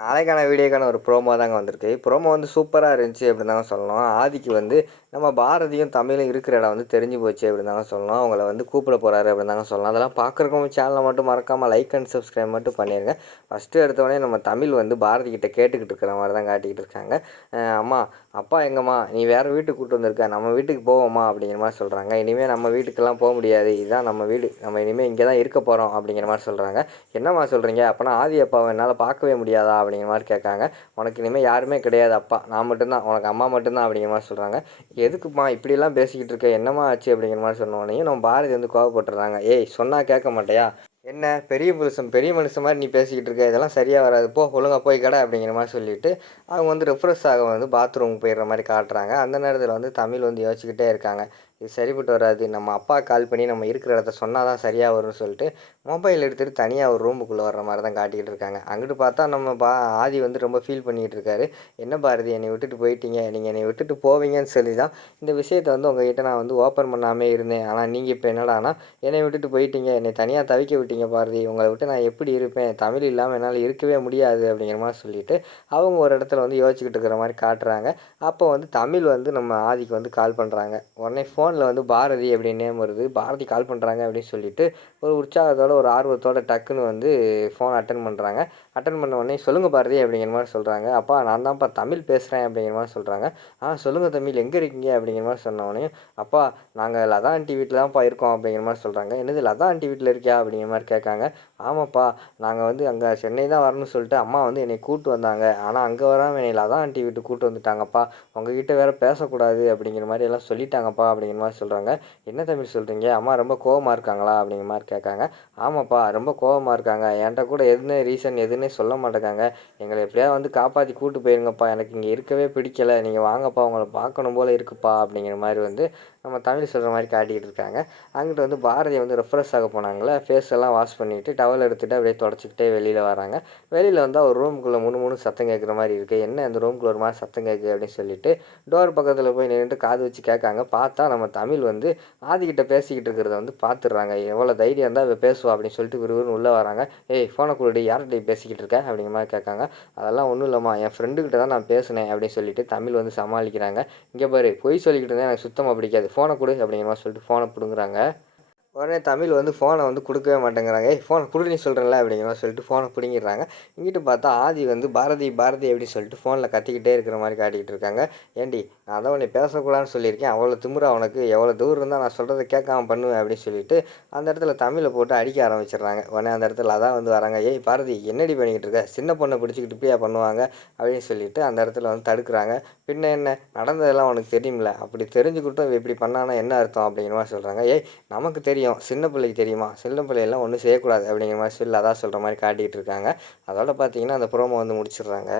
நாளைக்கான வீடியோக்கான ஒரு ப்ரோமோ தாங்க வந்திருக்கு. ப்ரோமோ வந்து சூப்பரா இருந்துச்சு அப்படின்னு தாங்க சொல்லணும். ஆதிக்கு வந்து நம்ம பாரதியும், தமிழும் இருக்கிற இடம் வந்து தெரிஞ்சு போச்சு அப்படின்னு தாங்க சொல்லணும். அவங்கள வந்து கூப்பிட போறாரு அப்படின்னு தாங்க சொல்லணும். அதெல்லாம் பார்க்குறவங்க சேனலை மட்டும் மறக்காம லைக் அண்ட் சப்ஸ்கிரைப் மட்டும் பண்ணிருங்க. ஃபஸ்ட்டு எடுத்தோடனே நம்ம தமிழ் வந்து பாரதி கிட்ட கேட்டுக்கிட்டு இருக்கிற மாதிரி தான் காட்டிக்கிட்டு இருக்காங்க. அம்மா, அப்பா எங்கம்மா? நீ வேற வீட்டுக்கு கூப்பிட்டு வந்திருக்க. நம்ம வீட்டுக்கு போவோம்மா அப்படிங்கிற மாதிரி சொல்கிறாங்க. இனிமேல் நம்ம வீட்டுக்கெல்லாம் போக முடியாது. இதுதான் நம்ம வீடு. நம்ம இனிமேல் இங்கே தான் இருக்க போகிறோம் அப்படிங்கிற மாதிரி சொல்கிறாங்க. என்னம்மா சொல்கிறீங்க? அப்போனா ஆதி அப்பாவை என்னால் பார்க்கவே முடியாதா அப்படிங்கிற மாதிரி கேட்காங்க. உனக்கு இனிமேல் யாருமே கிடையாது அப்பா, நான் மட்டும்தான், உனக்கு அம்மா மட்டும்தான் அப்படிங்கிற மாதிரி சொல்கிறாங்க. எதுக்குப்பா இப்படிலாம் பேசிக்கிட்டு இருக்க, என்னம்மா ஆச்சு அப்படிங்கிற மாதிரி சொன்னோடனையும் நம்ம பாரதி வந்து கோவப்பட்டுறாங்க. ஏய், சொன்னால் கேட்க மாட்டியா? என்ன பெரிய மனுஷன் மாதிரி நீ பேசிக்கிட்டு இருக்க, இதெல்லாம் சரியாக வராது, போ ஒழுங்கா போய் கடை அப்படிங்கிற மாதிரி சொல்லிவிட்டு அவங்க வந்து ரெஃப்ரெஷ் ஆக வந்து பாத்ரூமுக்கு போயிடுற மாதிரி காட்டுறாங்க. அந்த நேரத்தில் வந்து தமிழ் வந்து யோசிச்சுக்கிட்டே இருக்காங்க. இது சரிப்பட்டு வராது, நம்ம அப்பா கால் பண்ணி நம்ம இருக்கிற இடத்த சொன்னால் தான் சரியாக வரும்னு சொல்லிட்டு மொபைல் எடுத்துகிட்டு தனியாக ஒரு ரூமுக்குள்ளே வர்ற மாதிரி தான் காட்டிக்கிட்டு இருக்காங்க. அங்கிட்டு பார்த்தா நம்ம ஆதி வந்து ரொம்ப ஃபீல் பண்ணிகிட்டு இருக்காரு. என்ன பாரதி, என்னை விட்டுட்டு போயிட்டீங்க, நீங்கள் என்னை விட்டுட்டு போவீங்கன்னு சொல்லி தான் இந்த விஷயத்தை வந்து உங்ககிட்ட நான் வந்து ஓப்பன் பண்ணாமே இருந்தேன். ஆனால் நீங்கள் இப்போ என்னடானா என்னை விட்டுட்டு போயிட்டீங்க, என்னை தனியாக தவிக்க விட்டீங்க பாரதி, உங்களை விட்டு நான் எப்படி இருப்பேன், தமிழ் இல்லாமல் என்னால் இருக்கவே முடியாது அப்படிங்கிற மாதிரி சொல்லிவிட்டு அவங்க ஒரு இடத்துல வந்து யோசிச்சுக்கிட்டு இருக்கிற மாதிரி காட்டுறாங்க. அப்போ வந்து தமிழ் வந்து நம்ம ஆதிக்கு வந்து கால் பண்ணுறாங்க. உடனே ஃபோனில் வந்து பாரதி அப்படின்னு நேம் வருது. பாரதி கால் பண்ணுறாங்க அப்படின்னு சொல்லிட்டு ஒரு உற்சாகத்தோட ஒரு ஆர்வத்தோட டக்குன்னு வந்து ஃபோன் அட்டன் பண்ணுறாங்க. அட்டன் பண்ண உடனே சொல்லுங்கள் பாரதி அப்படிங்கிற மாதிரி சொல்கிறாங்க. அப்பா, நான் தான்ப்பா தமிழ் பேசுகிறேன் அப்படிங்கிற மாதிரி சொல்கிறாங்க. சொல்லுங்கள் தமிழ், எங்கே இருக்கீங்க அப்படிங்கிற மாதிரி சொன்ன உடனே, அப்பா நாங்கள் லதா ஆண்டி வீட்டில் தான்ப்பா இருக்கோம் அப்படிங்கிற மாதிரி சொல்கிறாங்க. என்னது, லதா ஆண்டி வீட்டில் இருக்கியா அப்படிங்கிற மாதிரி கேட்காங்க. ஆமாப்பா, நாங்கள் வந்து அங்கே சென்னை தான் வரணும்னு சொல்லிட்டு அம்மா வந்து என்னை கூப்பிட்டு வந்தாங்க. ஆனால் அங்கே வராமல் என்னை லதா ஆண்டி வீட்டுக்கு கூப்பிட்டு வந்துட்டாங்கப்பா. உங்ககிட்ட வேறு பேசக்கூடாது அப்படிங்கிற மாதிரி எல்லாம் சொல்லிட்டாங்கப்பா அப்படிங்கிற மாதிரி சொல்கிறாங்க. என்ன தமிழ் சொல்கிறீங்க, அம்மா ரொம்ப கோவமாக இருக்காங்களா அப்படிங்கிற மாதிரி கேட்காங்க. ஆமாப்பா, ரொம்ப கோவமாக இருக்காங்க. என்கிட்ட கூட எதுன்னு ரீசன் எதுன்னே சொல்ல மாட்டேங்காங்க. எங்களை எப்படியாவது வந்து காப்பாற்றி கூப்பிட்டு போயிருங்கப்பா, எனக்கு இங்கே இருக்கவே பிடிக்கலை, நீங்கள் வாங்கப்பா, உங்களை பார்க்கணும் போல் இருக்குப்பா அப்படிங்கிற மாதிரி வந்து நம்ம தமிழ் சொல்கிற மாதிரி காட்டிக்கிட்டு இருக்காங்க. அங்கிட்டு வந்து பாரதி வந்து ரெஃப்ரெஷ் ஆக போனாங்களே, ஃபேஸ் எல்லாம் வாஷ் பண்ணிவிட்டு டவல் எடுத்துகிட்டு அப்படியே தொடச்சிக்கிட்டே வெளியில் வராங்க. வெளியில் வந்தால் ஒரு ரூமுக்குள்ளே முணு சத்தம் கேட்குற மாதிரி இருக்குது. என்ன அந்த ரூமுக்குள்ளே ஒரு மாதிரி சத்தம் கேட்குது அப்படின்னு சொல்லிட்டு டோர் பக்கத்தில் போய் நின்றுட்டு காது வச்சு கேட்காங்க. பார்த்தா நம்ம தமிழ் வந்து ஆதிக்கிட்ட பேசிக்கிட்டு இருக்கிறத வந்து பார்த்துடுறாங்க. எவ்வளோ தைரியம் இருந்தால் பேசுவா அப்படின்னு சொல்லிட்டு விறுவிறுன்னு உள்ளே வராங்க. ஏய், ஃபோனை கொடுடி, யார்கிட்ட பேசிக்கிட்டு இருக்க அப்படிங்கிற மாதிரி கேட்காங்க. அதெல்லாம் ஒன்றும் இல்லைம்மா, என் ஃப்ரெண்டுக்கிட்ட தான் நான் பேசினேன் அப்படின்னு சொல்லிட்டு தமிழ் வந்து சமாளிக்கிறாங்க. இங்கே பாரு, பொய் சொல்லிக்கிட்டு இருந்தேன், எனக்கு சுத்தமாக பிடிக்காது, ஃபோனை கொடு அப்படிங்கிற மாதிரி சொல்லிட்டு ஃபோனை பிடுங்குறாங்க. உடனே தமிழ் வந்து ஃபோனை வந்து கொடுக்கவே மாட்டேங்கிறாங்க. ஏய், ஃபோனை கொடு நீ சொல்கிறேன்ல அப்படிங்கிற மாதிரி சொல்லிட்டு ஃபோனை பிடுங்கிடுறாங்க. இங்கிட்டு பார்த்தா ஆதி வந்து பாரதி அப்படின்னு சொல்லிட்டு ஃபோனில் கத்திக்கிட்டே இருக்கிற மாதிரி காட்டிக்கிட்டு இருக்காங்க. ஏண்டி, நான் அதான் உன்னை பேசக்கூடாதுன்னு சொல்லியிருக்கேன், அவ்வளோ திமிரா உனக்கு, எவ்வளோ தூரம் இருந்தால் நான் சொல்கிறத கேட்காம பண்ணுவேன் அப்படின்னு சொல்லிட்டு அந்த இடத்துல தமிழை போட்டு அடிக்க ஆரம்பிச்சிடுறாங்க. உடனே அந்த இடத்துல அதான் வந்து வராங்க. ஏய் பாரதி, என்னடி பண்ணிக்கிட்டு இருக்க, சின்ன பொண்ணை பிடிச்சிக்கிட்டு இப்படியா பண்ணுவாங்க அப்படின்னு சொல்லிட்டு அந்த இடத்துல வந்து தடுக்கிறாங்க. பின்ன என்ன, நடந்ததெல்லாம் உனக்கு தெரியுமில்ல, அப்படி தெரிஞ்சுக்கிட்டும் இப்படி பண்ணானா என்ன அர்த்தம் அப்படிங்கிற மாதிரி சொல்கிறாங்க. ஏய், நமக்கு தெரியும், சின்ன பிள்ளைக்கு தெரியுமா, சின்ன பிள்ளையெல்லாம் ஒன்றும் செய்யக்கூடாது அப்படிங்கிற மாதிரி சொல்லி அதான் சொல்கிற மாதிரி காட்டிகிட்டு இருக்காங்க. அதோட பார்த்தீங்கன்னா அந்த ப்ரோமோ வந்து முடிச்சிடுறாங்க.